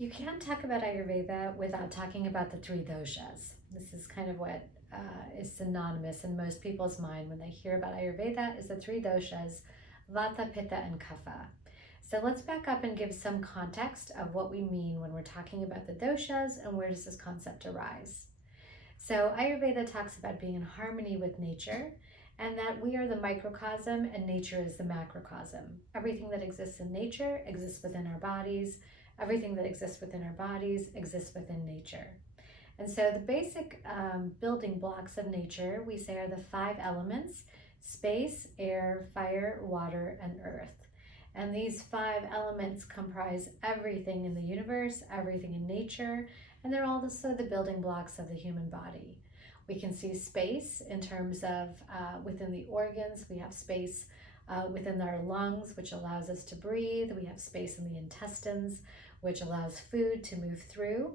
You can't talk about Ayurveda without talking about the three doshas. This is kind of what is synonymous in most people's mind when they hear about Ayurveda is the three doshas, Vata, Pitta, and Kapha. So let's back up and give some context of what we mean when we're talking about the doshas and where does this concept arise. So Ayurveda talks about being in harmony with nature and that we are the microcosm and nature is the macrocosm. Everything that exists in nature exists within our bodies. Everything that exists within our bodies exists within nature. And so the basic building blocks of nature, we say, are the five elements: space, air, fire, water, and earth. And these five elements comprise everything in the universe, everything in nature, and they're also the building blocks of the human body. We can see space in terms of within the organs. We have space within our lungs, which allows us to breathe. We have space in the intestines, which allows food to move through.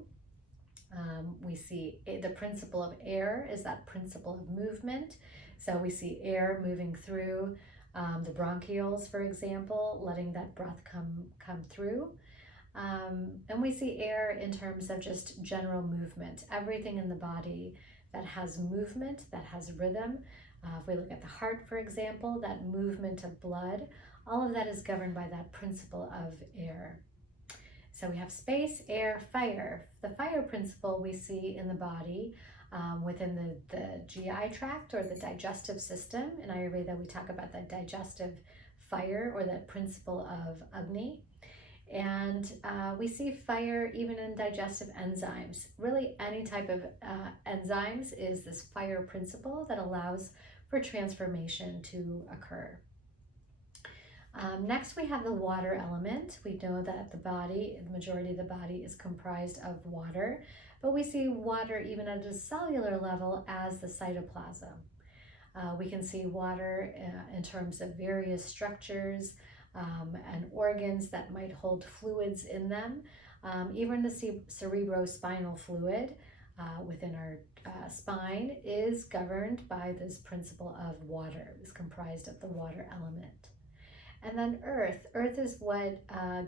We see the principle of air is that principle of movement. So we see air moving through the bronchioles, for example, letting that breath come through. And we see air in terms of just general movement. Everything in the body that has movement, that has rhythm. If we look at the heart, for example, that movement of blood, all of that is governed by that principle of air. So we have space, air, fire. The fire principle we see in the body within the GI tract or the digestive system. In Ayurveda, we talk about that digestive fire or that principle of Agni. And we see fire even in digestive enzymes. Really, any type of enzymes is this fire principle that allows for transformation to occur. Next, we have the water element. We know that the majority of the body is comprised of water, but we see water even at a cellular level as the cytoplasm. We can see water in terms of various structures and organs that might hold fluids in them. Even the cerebrospinal fluid within our spine is governed by this principle of water. It's comprised of the water element. And then earth. Earth is what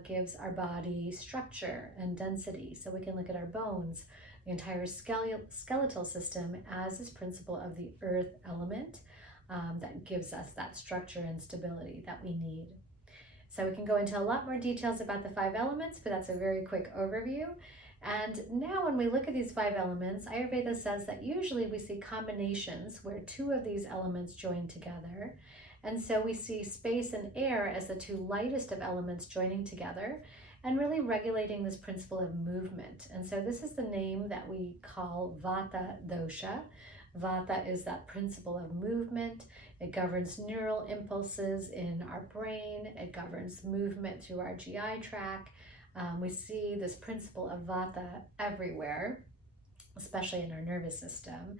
gives our body structure and density. So we can look at our bones, the entire skeletal system as this principle of the earth element that gives us that structure and stability that we need. So we can go into a lot more details about the five elements, but that's a very quick overview. And now when we look at these five elements, Ayurveda says that usually we see combinations where two of these elements join together. And so we see space and air as the two lightest of elements joining together and really regulating this principle of movement. And so this is the name that we call Vata dosha. Vata is that principle of movement. It governs neural impulses in our brain. It governs movement through our GI tract. We see this principle of Vata everywhere, especially in our nervous system.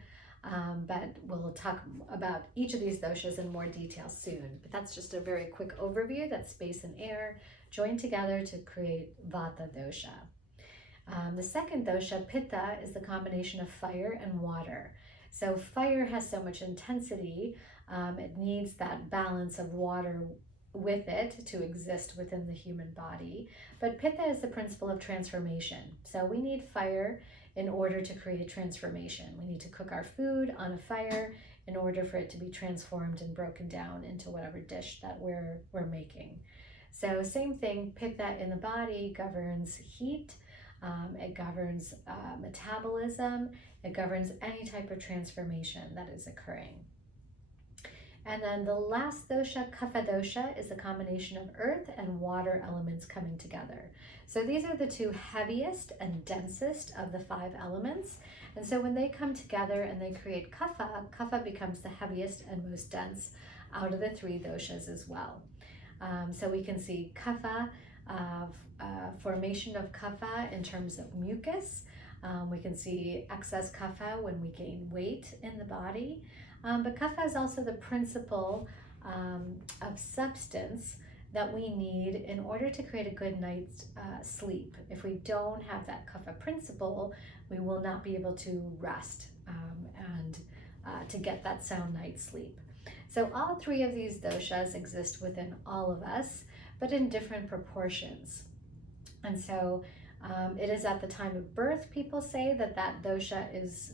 But we'll talk about each of these doshas in more detail soon. But that's just a very quick overview that space and air join together to create Vata dosha. The second dosha, Pitta, is the combination of fire and water. So fire has so much intensity, it needs that balance of water with it to exist within the human body. But Pitta is the principle of transformation. So we need fire in order to create transformation. We need to cook our food on a fire in order for it to be transformed and broken down into whatever dish that we're making. So same thing, Pitta in the body governs heat, it governs metabolism, it governs any type of transformation that is occurring. And then the last dosha, Kapha dosha, is the combination of earth and water elements coming together. So these are the two heaviest and densest of the five elements. And so when they come together and they create Kapha, Kapha becomes the heaviest and most dense out of the three doshas as well. So we can see Kapha, formation of Kapha in terms of mucus. We can see excess Kapha when we gain weight in the body. But Kapha is also the principle of substance that we need in order to create a good night's sleep. If we don't have that Kapha principle, we will not be able to rest and to get that sound night's sleep. So all three of these doshas exist within all of us, but in different proportions. And so It is at the time of birth, people say, that dosha is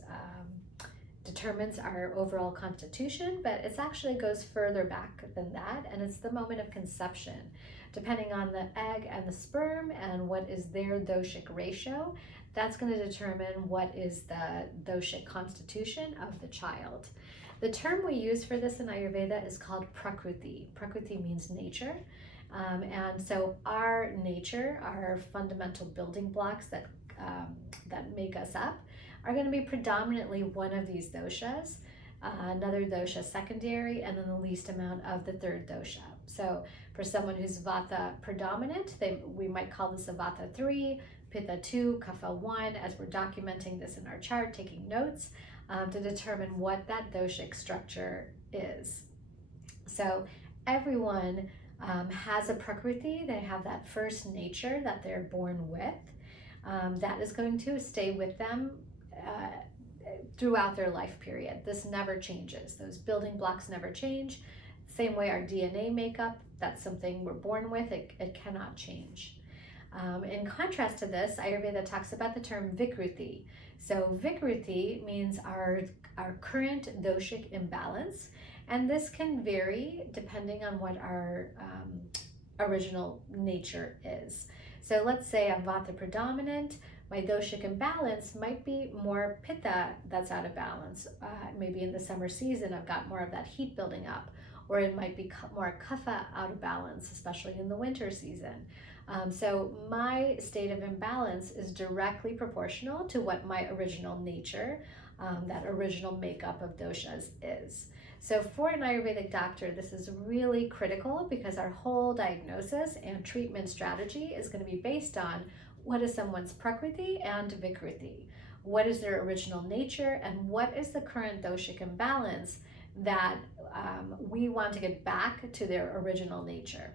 determines our overall constitution, but it actually goes further back than that, and it's the moment of conception. Depending on the egg and the sperm and what is their doshic ratio, that's going to determine what is the doshic constitution of the child. The term we use for this in Ayurveda is called Prakruti. Prakruti means nature. And so our nature, our fundamental building blocks that make us up, are going to be predominantly one of these doshas, another dosha secondary, and then the least amount of the third dosha. So for someone who's vata predominant, we might call this a vata 3, pitta 2, kapha 1, as we're documenting this in our chart, taking notes to determine what that doshic structure is. So everyone has a Prakruti. They have that first nature that they're born with. That is going to stay with them throughout their life period. This never changes. Those building blocks never change. Same way our DNA makeup, that's something we're born with. It cannot change. In contrast to this, Ayurveda talks about the term Vikruti. So Vikruti means our current doshic imbalance, and this can vary depending on what our original nature is. So let's say I'm vata predominant, my doshic imbalance might be more pitta that's out of balance. Maybe in the summer season, I've got more of that heat building up, or it might be more kapha out of balance, especially in the winter season. So my state of imbalance is directly proportional to what my original nature, that original makeup of doshas is. So for an Ayurvedic doctor, this is really critical because our whole diagnosis and treatment strategy is going to be based on what is someone's Prakruti and Vikruti. What is their original nature, and what is the current doshic imbalance that we want to get back to their original nature.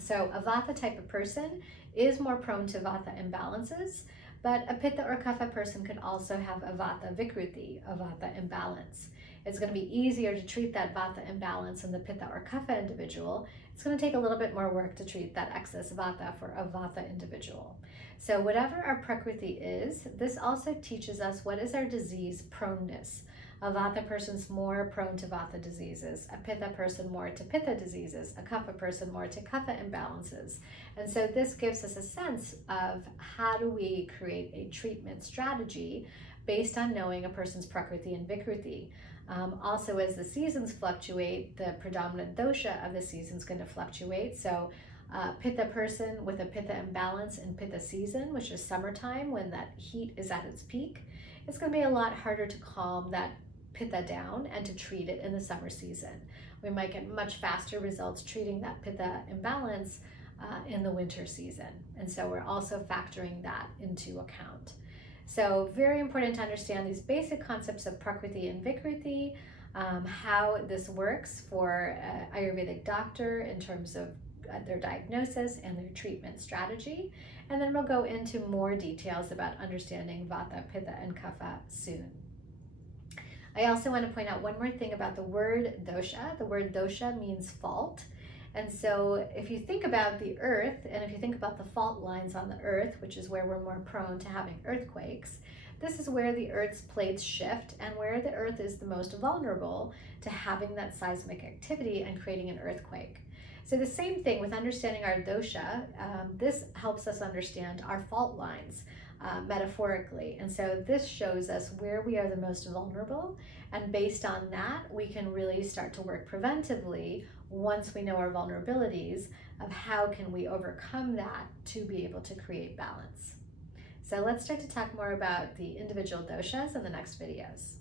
So a vata type of person is more prone to vata imbalances, but a pitta or kapha person could also have a vata vikruti, a vata imbalance. It's going to be easier to treat that vata imbalance in the pitta or kapha individual. It's going to take a little bit more work to treat that excess vata for a vata individual. So whatever our prakruti is, this also teaches us what is our disease proneness. A vata person's more prone to vata diseases, a pitta person more to pitta diseases, a kapha person more to kapha imbalances. And so this gives us a sense of how do we create a treatment strategy based on knowing a person's prakruti and vikruti. Also, as the seasons fluctuate, the predominant dosha of the season is going to fluctuate. So pitta person with a pitta imbalance in pitta season, which is summertime when that heat is at its peak, it's going to be a lot harder to calm that pitta down and to treat it in the summer season. We might get much faster results treating that pitta imbalance in the winter season. And so we're also factoring that into account. So very important to understand these basic concepts of Prakruti and Vikruti, how this works for an Ayurvedic doctor in terms of their diagnosis and their treatment strategy. And then we'll go into more details about understanding Vata, Pitta, and Kapha soon. I also want to point out one more thing about the word dosha. The word dosha means fault. And so if you think about the earth, and if you think about the fault lines on the earth, which is where we're more prone to having earthquakes, this is where the earth's plates shift and where the earth is the most vulnerable to having that seismic activity and creating an earthquake. So the same thing with understanding our dosha, this helps us understand our fault lines metaphorically. And so this shows us where we are the most vulnerable. And based on that, we can really start to work preventively once we know our vulnerabilities of how can we overcome that to be able to create balance. So let's start to talk more about the individual doshas in the next videos.